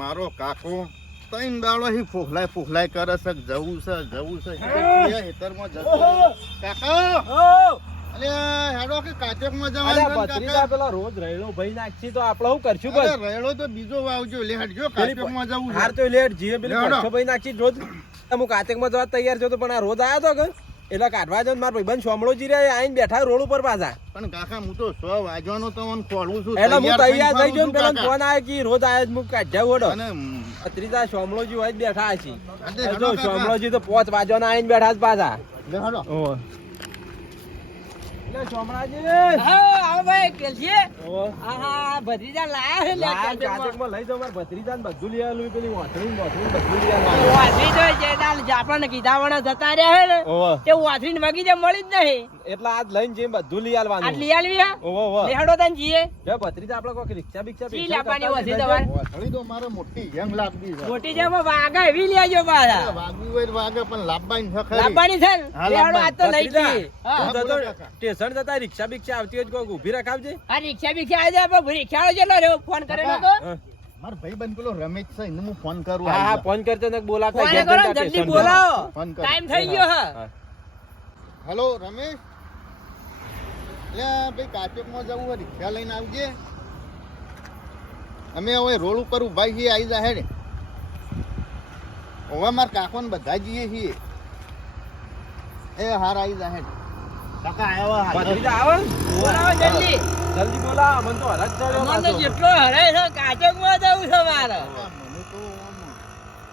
મારો કાકો તઈન દાડો હી ફોફલાય ફોફલાય કરે છે જવું છે જવું છે. હેતરમાં જતો કાકા! હેડો કે કાચકમાં જવાનું પેલા રોજ રહેલો ભાઈ નાખી તો આપણે શું કરશું બસ? રેડો તો બીજો વાવજો. લે હેડજો પેલી કાચકમાં જવું હાર તો લેટ જીએ પેલી ભાઈ નાખી રોજ હું કાતેકમાં જવા તૈયાર છો તો પણ આ રોજ આયો તો કે? એટલે કાઢવા જાવ મારા ભાઈબંધ સોમળો જી રહ્યા આઈને બેઠા રોડ ઉપર પાછા. પણ કાકા હું તો સો વાજવાનો તો મને ખોલવું છું. એટલે હું તૈયાર થઈ ગયો પેલા ફોન આવે કે રોજ આવ્યો હું કાઢ્યા ઓડો. અને ભત્રીજા સોમળોજી હોય જ બેઠા છે. જો સોમળોજી તો પોચ વાજવાના આઈને બેઠા જ પાછા. લે હેડો. ઓહો એટલે સોમળાજી હા, આવો ભાઈ, કેલજી. ઓહો આહા, ભત્રીજા લાયા છે લે લાલ કાચકમાં. કાચકમાં લઈ જાઓ બધું લઈ આવેલું પેલી વાંસળી ને વાંસળી ને બધું લઈ આવેલું વાસળી તો જે દાલ જાપાને કીધા વણા જતા રહ્યા છે ને તે વાસળીને વગી જે મળી જ નહીં એટલે આજ લઈને જઈને બધું લઈ આજ આલવાનું લઈ આલવી ઓહો ઓહો. લેહડો તન જીએ. જો ભત્રીજા આપણે કોઈક રિક્ષા બિક્ષા પી કરતા હોતી તમારે? વાસળી તો મારે મોટી જેમ લાગતી છે. મોટી જેમ વાગા એવી લઈ આવજો પાછા. વાગવી હોય તો વાગે પણ લાવવાની છે ખરી. લાવવાની છે લેહડો આજ તો લઈ હા. તું જતો સ્ટેશન જતા રિક્ષા બિક્ષા આવતી હોય તો ઊભી રાખાવજે. આ રિક્ષા બિક્ષા આવી જાય પણ રિક્ષાવાળો જેટલો રહ્યો ફોન કરેલો તો મારો ભાઈબંધ પેલો રમેશ છે એને હું ફોન કરું હા ફોન કરજો ને બોલાવતા ફોન કરો જતા જલ્દી બોલાવો. ટાઈમ થઈ ગયો હા. હેલો રમેશ? લે ભાઈ કાચોકમાં જવું હોય રિક્ષા લઈને આવજે. અમે હવે રોડ ઉપર ઊભા છીએ આવી જા હેડે. હવે મારા કાકો ને બધા જઈએ છીએ. એ હાર આવી જા હેડે. કાકા આવ્યા આવે જલ્દી. જલ્દી. બોલાવો મને તો હરજ. જેટલો હરાય છે કાચકમાં જવું છે મારે.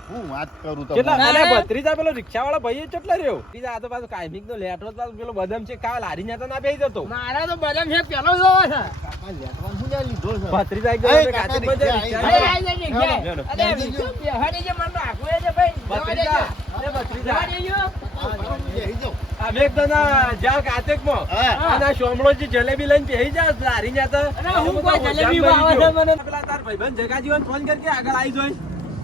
હું વાત કરું કેટલા અરે ભત્રીજા પેલો રિક્ષાવાળો ભાઈ કેટલા રહ્યો? બીજા આ તો પાછો કાયમિક નો લેટરો પાછો પેલો બદામ છે કાલ હારી જતો ના બેસી જતો. મારા તો બદામ છે પેલો જોવો છે. કાકા લેટવાનું શું લીધો છે. ભત્રીજા એક એ જતો કાકા કાચકમાં જાય રિક્ષા રિક્ષા અરે આઈ જાય અરે બેહાડી જે મને તો છે ભાઈ. ભત્રીજા. અરે ભત્રીજા. જવા દેજો. અમે એક દના જ્યાં કાચકમાં. હા. અને સોમળોજી જલેબી લઈને જા લારી જતો અરે હું કોઈ જલેબી ભાવે છે મને. પેલા તાર ભાઈબંધ ફોન કરી આગળ આવી જોઈ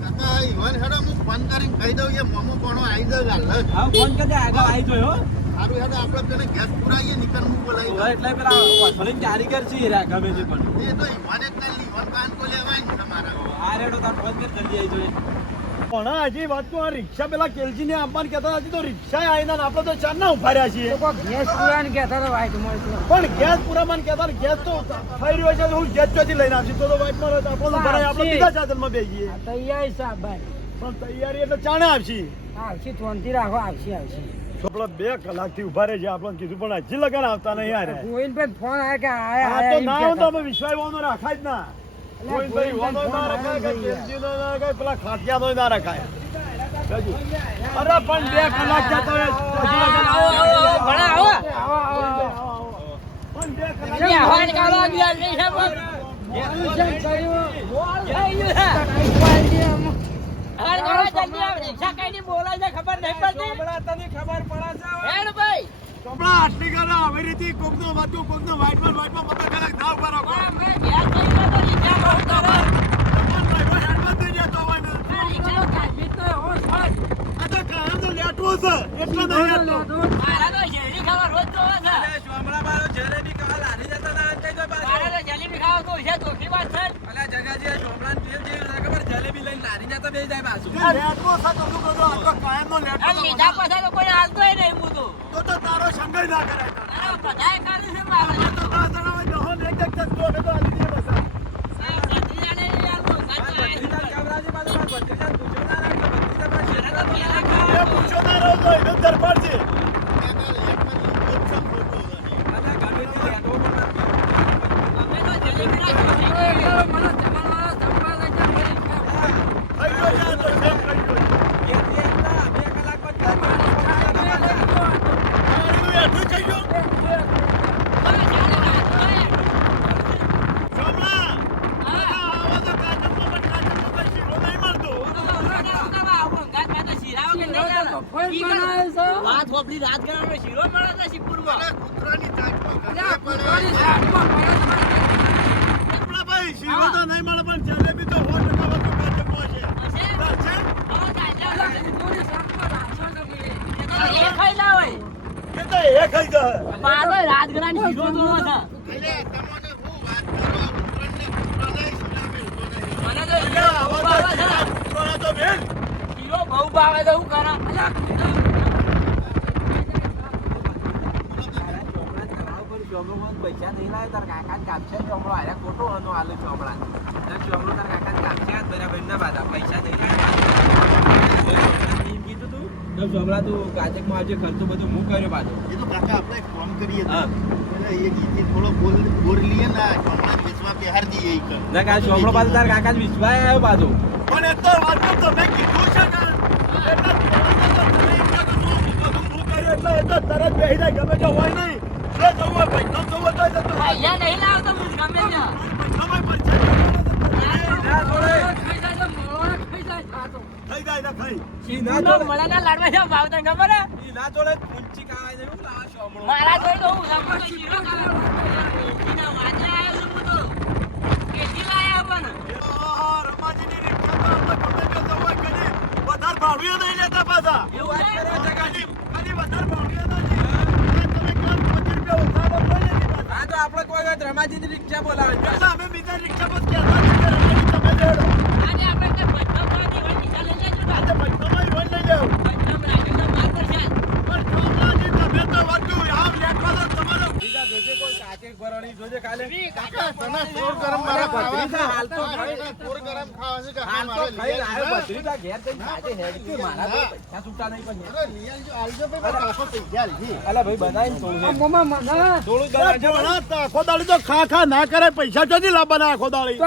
ઈવન હેડો હું ફોન કરીને કહી દઉં કે મમ્મો કોણો આવી જાય હાલ. હા ફોન કરી આગળ આવી હો. સારું હેડો આપણે પેલે ગેસ પુરાઈએ નીકળ હું બોલાવી એટલે પેલા કારીગર છે હીરા ગમે પણ. એ તો ઈવન એક ના ઈવન કાન કો લેવાય ને તમારા. આ રેડો તાર ફોન કર જલ્દી આવી જોઈ પણ હજી વાત તો આ રિક્ષા પેલા કેલજી ને આપવાનું કહેતા હજી તો રિક્ષા આવીને ને આપણે તો ચાર ના ઊભા રહ્યા છીએ. ગેસ પુરાણ કહેતા હતા ભાઈ પણ ગેસ પૂરામાં કહેતા ને ગેસ તો થઈ રહ્યો છે હું ગેસ ચોથી લઈને આવશું તો રહે તો આપણે ઊભા રહ્યા આપણે બીજા સાધનમાં બેસીએ તૈયાર સાહેબ ભાઈ. પણ તૈયારી એટલે ચાણે આવશી. આવશે ફોનથી રાખો આવશી આવશે. આપણે બે કલાકથી ઊભા રહે છે આપણે કીધું પણ હજી લગન આવતા નહીં યાર. ગોવિંદભાઈ ફોન આવ્યો કે આયા તો ના હું તો વિશ્વાસ રાખાય જ ના. અલ્યા, ગોવિંદભાઈ વાળો ના રખાય કે ફોન આવ્યો ના રખાય પેલા ખાટિયાનો ના રખાય અરે પણ બે કલાક જતો રહે આવો, આવો, આવો, ભણા, આવો. આવો, આવો, આવો. પણ બે કલાક આવા નીકાળો, ગયા નહીં છે પણ. મોડું છે. હાલ કરો, જલ્દી આવો. રિક્ષા કઈની બોલાય છે ખબર નહીં પડતી ખબર પડે છે કપડા આટલી કરે આવી રીતે વાતું વાઇટમાં વાઇટમાં પતા કલાક ના ઊભા રાખો આપણે ઘેર જઈને તો રિક્ષા બહુ કરે. પણ ડ્રાઈવર હેડમાં થઈ જતો હોય ને આ રિક્ષાનો કાચબીજ તો એવો છે. આ તો કાયમનો લેટવો છે એટલે નહીં હેડતો મારા તો શેરડી ખાવા રોજ જોવે છે. અરે સોમળા બારો જલેબી ખાવા લારી જતા ના અંતે જો પાછો મારે તો જલેબી ખાવા કહું છે, ચોખ્ખી વાત છે. અલ્યા જગાજી આ સોમળા ને તેલ જેવી છે ખબર જલેબી લઈને લારી જતા બેસી જાય પાછું જે લેટવો છે તો શું કરું? આ તો કાયમનો આ પછી તો કોઈ હાલતોય નહીં હું તો. તો તો તારો સંગય ના કરાય આ બધાએ ખાધું છે મારે. તો દસ જણા હોય દહોન એક એક હોય તો આ લીધી બસ. સાચું પાછો મારા ભત્રીજાને ના રાખે, તો પૂછો તો દરબાર છે અલ્યા ગમે તે લેટવો પણ નથી. અમે તો જલેબીના શોખીન છીએ. મને જમણવાળા જમવા લઈ જાય. થઈ ગયો છે આ તો સેમ થઈ ગયો છે. એક બે ના, બે કલાકમાં જ ઘરમાં પાણીનું હેઠું થઈ ગયું સોમલા આ આવા તો કાચકમાં પણ કાચકમાં કઈ શીરો નહીં મળતો રાત ગણાનો શીરો મળે છે શિવપુરમાં. અરે. કૂતરાની આપણા ભાઈ શીરો તો નહીં મળે પણ જલેબી તો સો ટકા વધુ કાચકમાં છે હશે? બસ છે? આવો તાજા કૂતરાની શાકમાં રાખશો તમે. એ તો એ ખાઈ ના હોય. એ તો એ ખાઈ જાય મારો રાત ગણાનો શીરો જોવો છે. અલ્યા, તમને હું વાત કરું, આ કૂતરાને કૂતરાને શીલા મેલતો નહીં. મને તો અલ્યા, આવા તો હીરો બહુ ભાવે તો હું કરા અલ્યા, પૈસા નહીં. લાવે તાર કાકા કાપશે ચોમડો આરે ખોટો હતો આલુ ચોમડા ચોમડો તાર કાકા કાપશે જ? બરાબર ના બાધા પૈસા નહીં લાવે કીધું તું? તો ચોમડા તું કાચકમાં આજે ખર્ચો બધું હું કર્યો પાછો. એ તો કાકા આપણે એક કામ કરીએ એ થોડો બોલ બોર લઈએ ને ચોમડા વેચવા બિહાર દઈએ. ના કા ચોમડો પાછો તાર કાકા જ વિશ્વાય આવ્યો પાછો? પણ એ તો વાત તમે કીધું છે ને. એટલે તરત બેસી જાય ગમે તે હોય નહીં. જો જવું હોય અહીંયા નહીં લાવતો હું ગમે ત્યાં. મારા જોડે તો હું રમતો તો શીરો ખાવાનો. એના વાજે આયો છું તો આપણે કોઈ વખત રમાજી રિક્ષા બોલાવે અમે બીજા રિક્ષા પર કહેતા નથી કે રમાજી તમે લેડો. આજે આપણે તે ભજ્જો પાણી હોય નીચે લઈ લેજો ને. આજે પૈસામાં ય હોય લઈ લેવું. ભજ્જોમાં રાખીને તો માર કરશે આજ. પણ ચોમલાજી તમે તો વધુ આમ લેખવા તો તમારો બીજા જોજે કોઈ કાચેક ભરણી જોજે કાલે કાકા, તને ચોર ગરમ મારા ખાવા છે. હાલ તો હા, ખાઈ. તને ચોર ગરમ ખાવા છે, કાકા, હાલ તો મારે ખાઈ લઈ આવ્યો આવજો. ભત્રીજા ઘેર જઈને ખાજે હેડકે મારા તો પૈસા છૂટા નહીં પણ અરે, લઈ આવજો, આવજો ભાઈ, કાકો પૈસા આલજે. અલા ભાઈ બનાવીને થોડું થોડું જ અરે બનાવજો. ભોળા આખો દાડી તો ખા ખા ના કરે પૈસા ચોથી લાવવાના આખો દાડી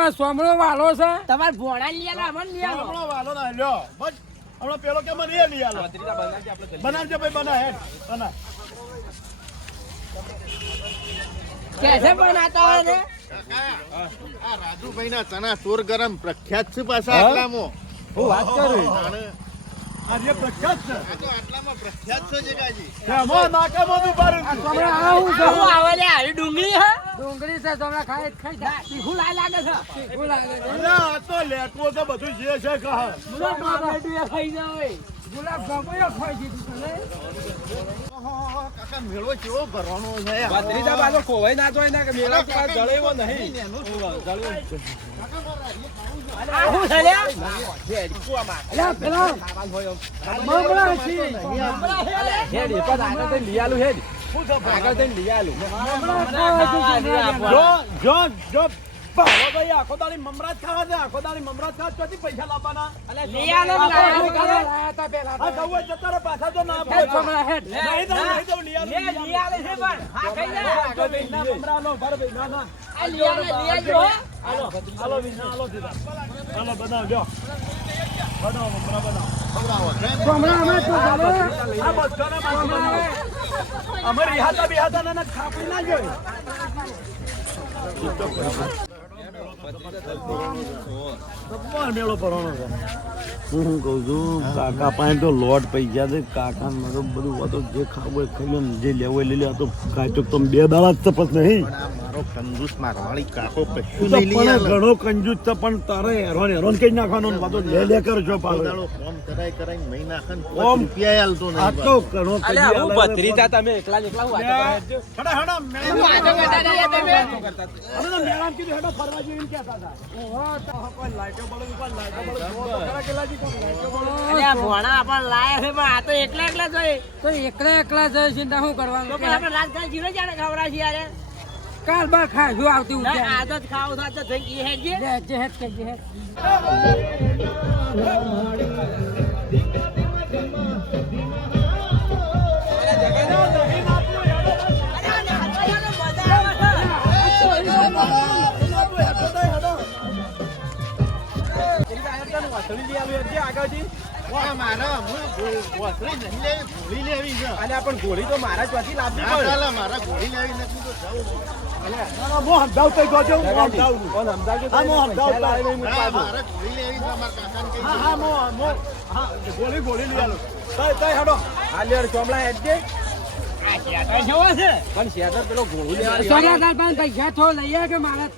તમારે ભોણા લઈ આલો, અમને લઈ આલો. હમણાં વાલો ના લ્યો બસ હમણાં પેલો કે મને લઈ આલો બનાવજે આપણે જલ્દી. બનાવજો ભાઈ બના હેડ બના કેસે બનાવતા હોય ને? ચણા ચોર ગરમ પ્રખ્યાત છે પાછા? આટલામાં. હું વાત કરું. જાણે, પ્રખ્યાત છે. આ તો આટલામાં પ્રખ્યાત છે જગાજી. તેમાં નાકામાં આવે લે? આવી ડુંગળી હે? તીખું લાય લાગે છે. અરે આ તો બધું જે છે કહા. ટમેટું એ ખાઈ. ઓહો, કાકા, મેળો કેવો ભરવાનો છે. ભત્રીજા પાછો ખોવાઈ ના જોય ના કે મેળા નહીં. શું છે લે? હેડ, કૂવામાં. ખાવાનું હોય એમ. હેડ, એ પણ આગળ જઈને લઈ આલું, હેડ. આગળ જઈને લઈ આલું. જો જો જો ભાઈ આખો દાડી મમરાજ ખાવા છે પૈસા હેડ, પણ. આગળ મમરા. આ લઈ આલે, હો. હાલો, હાલો, હું કહું છું? કાકા પાસે તો લોટ પૈસા છે. કાકા મારો બધું તો જે ખાવું હોય ખાઈ લે જે લેવું હોય લઈ લે. તો કાચો તમે બે દાડા જ તપસ નહીં. પણ આ મારો કંજૂસ કાકો કશું નહીં લઈ પણ ઘણો કંજૂસ છે પણ તારે હેરોન હેરોન કઈ નાખવાનો ને લે લે કરજો પાછો. ફોન કરાય કરાય મહી નાખે ને પાંચ આલતો નહીં આ તો ઘણો અલ્યા, હું આલે તમે એકલા એકલા હું વાતો હડા હડા મેળો વાતો કરતા નહીં તમે. અમે તો મેળામાં કીધું હેડો ફરવા જઈએ કહેતા હતા. ઓહો, તો કોઈ લાઈટો બળે કોઈ લાઈટો બળે જોવો તો ખરા કેટલાજી લાઈટો બળે અલ્યા, ભોણા આપણને લાયા છે પણ આ તો એકલા એકલા જોઈએ તો એકલા એકલા જઈ ચિંતા શું કરવાનું પણ આપણે જીરો જાણે છે યારે. કાલ બાર ખાશું આવતી ના, ઉઠ્યા આ તો જ ખાવું તો આ તો થઈ ગઈ હેડજે. જે જે હેત કે જે ગોળી લેવી છે. અને પણ ગોળી તો મારા ચોથી લાવવી લાભ ચાલે, મારા ગોળી લેવી નથી તો જવું. ગોળી લેવી ગોળી લઈ આલો તય તય હડો હા, ચોમલા તો પણ શેટર પેલો ગોળું પાંચ પૈસા થો લઈએ કે મારા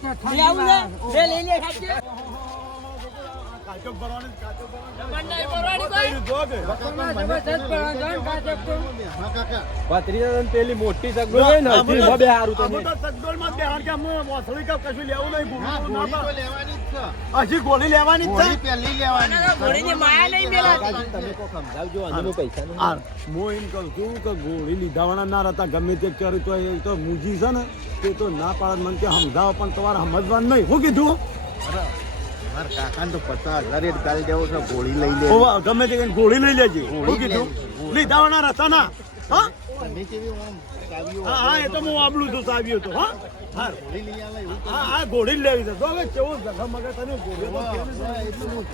પેલી મોટી સગડો છે ને હજી બે હારું તમે. તને માં બેહાર કે અમે વાસળી કે કશું લેવું નહીં હા ગોળી તો લેવાની જ છે. હજી ગોળી લેવાની ગોળી છે? પહેલી લેવાની આના તો માયા નહીં પેલા. તમે કો સમજાવજો અને પૈસા નું હું એમ કહું છું કે ગોળી લીધાવાના ના રહેતા. ગમે તે કરે તો એ તો મૂજી છે ને. તે તો ના પાડે. મને કે સમજાવો પણ તમારે સમજવાનું નહીં. હું કીધું? મારા કાકાને તો પચાસ હજાર જ ગાલી દેવો છે ગોળી લઈ લે. ઓવા, ગમે તે કરીને ગોળી લઈ લેજે. શું કીધું? લેવી. લીધાવાના રહેતા ના હા? તમે કેવી આમ હા હા એ તો હું આબલું છું સાવ્યું તો હા? હા. હા જ લેવી છે. તો હવે કેવું તને તો એટલું હું?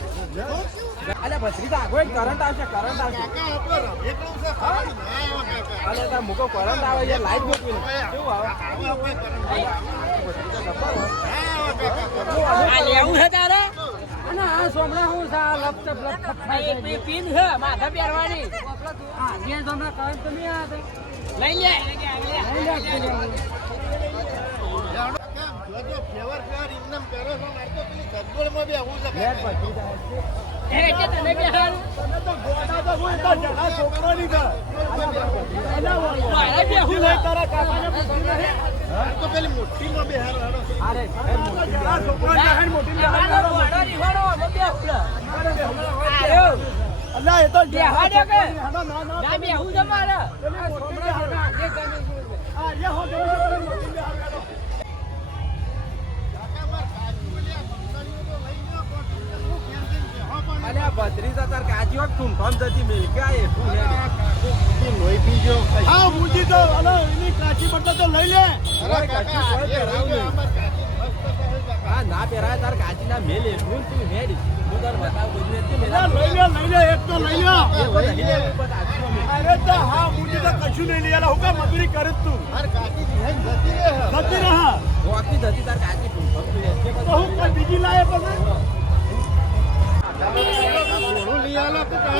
કરંટ આવશે કરંટ આવશે. કાકા છે મુકો કરંટ આવે છે લાઈટ ગોઠવી કેવું આવે? આવું આપણે આવે. કાકા આ લેવું છે તારે? અને આ સોમડા હું પીન છે, માથે પહેરવાની. જે સોમડા. લઈ લે. લઈ લે, તો કાકા. એ બેહાડું. તો ગોડા તો હું તો જગા છોકરોની છે. મારે બેહવું લઈ છે. તારા કાકાને પૂછી નહીં. મારે તો પેલી મોટીમાં બી હારો હારો. અરે તો જગા છોકરોની છે, મોટી ને કે? ના, ના, ના. ના બેહવું છે આ જે હો, પણ. હજાર ભત્રીજા તાર કાચી હોત જતી મિલકા એ તું લોહી પીજો. હા મૂજી તો અલા, એની કાચી બદલે તો લઈ લે. અરે કાચી મસ્ત છે હા ના પહેરાય તાર કાચીના મેલ એટલું તું હેડી. હું તાર બતાવ એટલે લઈ લે લઈ લે એક તો લઈ લે. અરે તો હા મૂજી તો કશું નહીં લઈ હું કામ મજૂરી કરે જ તું? મારે કાચી જતી રહે જતી રહે હા. ગોતી જતી તાર કાચી તું. કે તો હું કોઈ બીજી લાવે પછી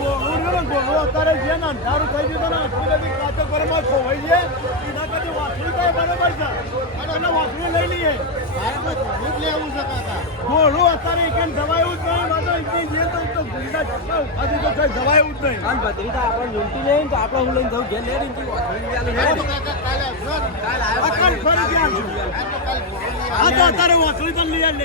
અત્યારે જે ને અંધારું થઈ ગયું ને આટલી બધી કાચો ખોવાઈ છે એના કરતી વાસળી તો એ છે અને વાસળી લઈ લઈએ ઘોડું લેવું છે કાકા. ગોળું અત્યારે એકેય જવાયું જ નહીં વાતો એકેય જે તો હજી તો કઈ જવાયું જ નહીં આમ ભત્રીજા આપણને ઊંટી લઈને તો આપણે હું લઈને જવું ઘેર લઈ હા આલે. તો કાકા કાલે ફરી ગયા ઘોડું અત્યારે વાસળી તો લઈ આલે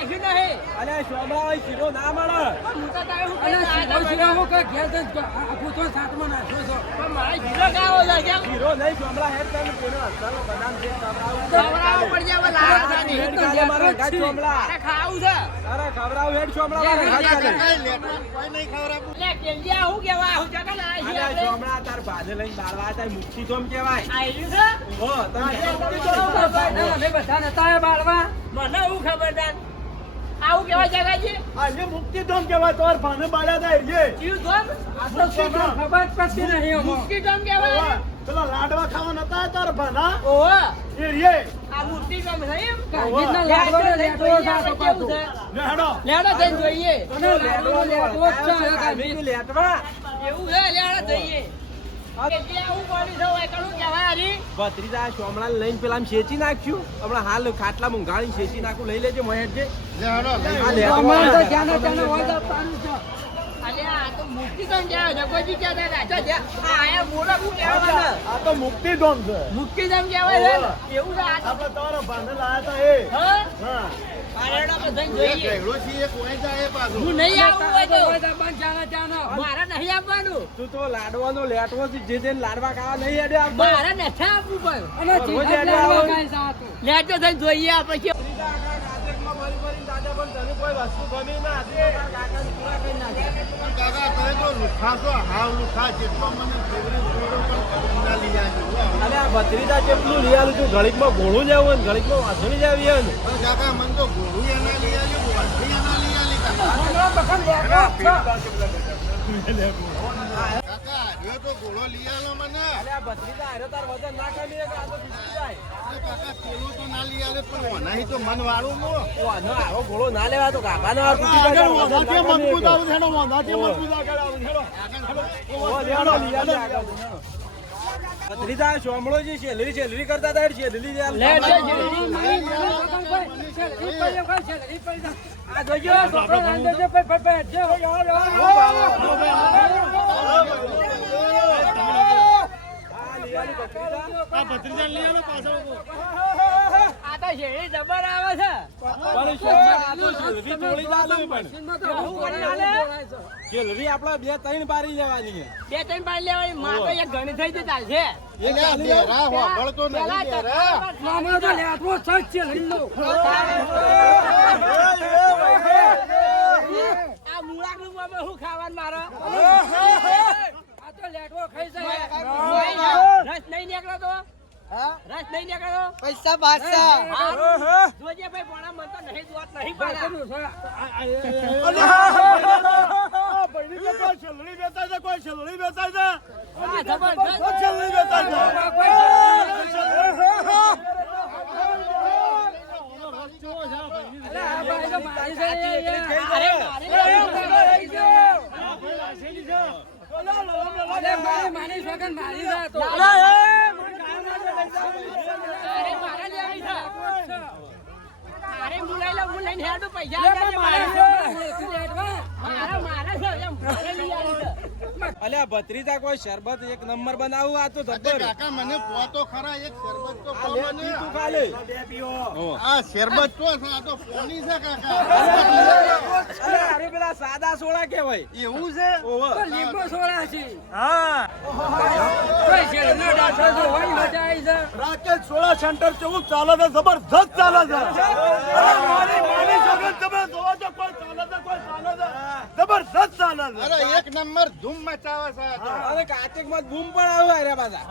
કશું નહીં. અલ્યા શોભા હોય શીરો ના મળે પણ હું તો શીરો શીરો હું કઈ ઘેર નાખ્યો છો. પણ મારે કેમ? શીરો નહીં શોભલા હેડ બદામ છે ખવડાવું. હેડ કાલે મારા શોભલા. ખાવું છે. અરે ખવડાવું હેડ શોભલા મારા. કાંઈ? આવું શોભલા તાર લઈને કેવાય છે? હો તમે બધા નતા બાળવા. મને હું ખબર છે? કેવા કહેવાય છે આજે મુક્તિ ધોમ કહેવાય તમારા ભાને બાળા થાય છે જીવ ધોમ? આ તો સોમડા ખબર પડતી નહીં અમો. મુક્તિ ધોમ કહેવાય? પેલા લાડવા ખાવા નતા તાર ભાના ઓહો. એ રે આ મુક્તિ ધોમ છે એમ? કાજીના લાડવા ને લેટવો જોઈએ છે તો કેવું પાછું. છે? લે હેડો લેડો જઈને જોઈએ. લેડો લેડો. લેટવા એવું હે લેડો જઈએ. ભત્રીજા લઈને પેલા શેચી નાખ્યું હમણાં હાલ ખાટલા મુંગાળી શેચી નાખું લઈ લેજે મોહેડ જે લે હેડો, લઈ આ લો. લેટવા. અમારે તો જ્યાં ને ત્યાં હોય તો પાડું છે. અલ્યા, આ તો મુક્તિ ધોમ કહેવાય. જગોજી કહેતા હતા. જો જે- આ આયા મોઢા શું કહેવાય મને? આ તો મુક્તિ ધોમ છે મુક્તિ ધોમ કહેવાય છે ને? એવું તો. હા? હા પાછું. હું તો. તો તું તો લાડવાનો લેટવો છે જે જે લાડવા ખાવા નહીં હેડે મારે નથી આપવું પણ આ તો. જોઈએ. પણ કાકા, તમે તો લુખ્ખા છો, હાવ લુખ્ખા. જેટલો મને ફેવરેટ આ કેટલું લઈ આલું છું ઘડીકમાં ઘોડું જ આવું ઘડીકમાં વાસણી જ આવી ને કાકા, મને તો ઘોડું એના લઈ એના લઈ કાકા. જ તો લઈ મને. આ તાર વજન ના આ તો બીજી જાય કાકા, પેલું તો ના લઈ આલે, પણ ઓનાહી તો મન વાળું મો. વાનો આવો ઘોડો ના લેવા તો કાકાનો આ તૂટી જાય આગળ તાર વજન વાંધાથી ના મજબૂત કે. આવું હેડો આગળ હેડો ઓ, લેવાનો લઈ આવજે આગળ. ભત્રીજા શોમળો જે છે લીલી કરતા છે લીલી લે પડી કોઈ શેરડી પડી જા. આ જોજો છોકરો રાંધે જે પે પે પે જો હો તો શેરડી જબર આવે છે પણ શોમળા આ તો ના મશીનમાં તો આવું કરી આલે. શેલરી આપડા બે ત્રણ પારી લેવાની છે બે ત્રણ પાડી લેવાની માં તો એક ઘણી થઈ જતા છે મામા તો લેટવો સચ છે લઈનો આ મુળાકનું મામા શું ખાવાનું મારો આ તો લેટવો ખાઈ જાય રસ નહીં નીકળો તો રસ નહીં નીકળો પૈસા બાદશાહ જોજે ભાઈ ભણા મન તો નહીં જોત નહીં પાડા. કોઈ છેલ્લી વેચાય છે કોઈ છેલ્લી વેચાય છે આ જબરદસ્ત. કોઈ છેલ્લી વેચાય છે મારી મારા. મારા મારા અલ્યા ભત્રીજા કોઈ શરબત એક નંબર બનાવું આ તો જબ્બર કાકા મને પોતો ખરા એક શરબત તો આ કહો લે મને. તું ખાલે. આ શરબત તો આ તો પોની છે કાકા. અરે અરે પેલા સાદા સોડા કેવાય એવું છે? ઓહો. લીંબુ સોડા છે. કોઈ શેરડીનો ડાસો જો હોય મજા આવી છે. રાકેશ સોડા સેન્ટર કેવું ચાલે છે જબરદસ્ત ચાલે છે. અરે મારી માની સગન તમે જોવો છો કોઈ ચાલે છે કોઈ ચાલે છે. જબરદસ્ત ચાલે છે. અરે એક નંબર ધૂમ મચાવે છે. અરે કાર્તિકમાં ધૂમ પણ આવે અરે બાજા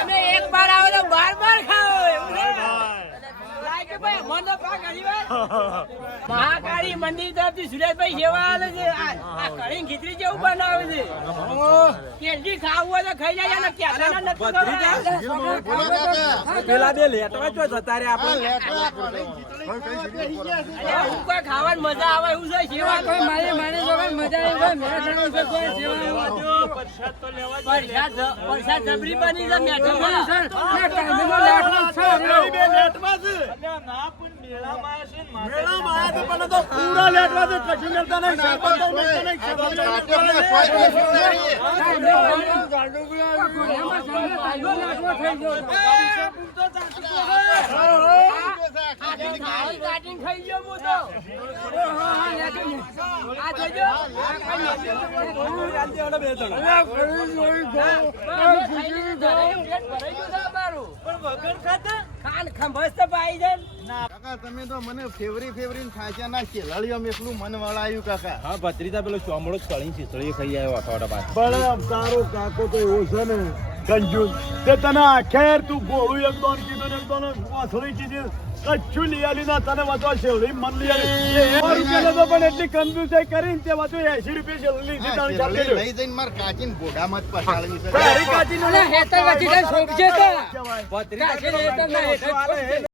અને એક બાર આવે તો બાર બાર ખાઓ મહાકાળી મંદિર તરફથી સુરેશભાઈ સેવા આવે છે. આ કળી ખીચડી જેવું બનાવે છે. કેટલી ખાવું હોય તો ખાઈ જાય ને પેલા બે લેટવા જો જતા રે આપણે. કોઈ ખાવાની મજા આવે એવું છે? સેવા કોઈ મારી મારી જોવાની મજા આવે મેં છે કોઈ સેવા પરસાદ પરસાદ જબરી બની છે મેઠો બની છે ને છે પેલી બે લેટમાં છે મેળામાં આયા પણ તો પૂરા લેટવા છે કશું લેતા નહીં શરબત નહીં, તો તો ને કોઈ નહીં. બેસી નથી. ગાળી ગયો તમે તો મને ફેવરી ફેવરી ખાંચ્યા ના ખેલાડીઓ એટલું મન વળાયું કાકા. હા ભત્રીજા પેલો ચોમડો કળી ખીચડી ખાઈ આવ્યો અઠવાડા બાદ પણ તારો કાકો તો એવો છે ને કંજૂસ તે તને આખેર તું ગોળું એક દોન કીધું ને એક દોન વાસળી કીધી. કચ્છું લઈ આલી ના તને વાતો શેવડી મન સો રૂપિયા લેતો પણ એટલી કંજૂસાઈ કરીને તે વાતો એસી રૂપિયા શેવડી લીધી તાણી ચાલી લઈ જઈને માર કાચીને ઘોડામાં જ પછાડવી છે. તારી કાચીનો હેતર વચ્ચે કઈ શોખ છે તો? કહેવાય. ભત્રીજા હેતર ના હેતર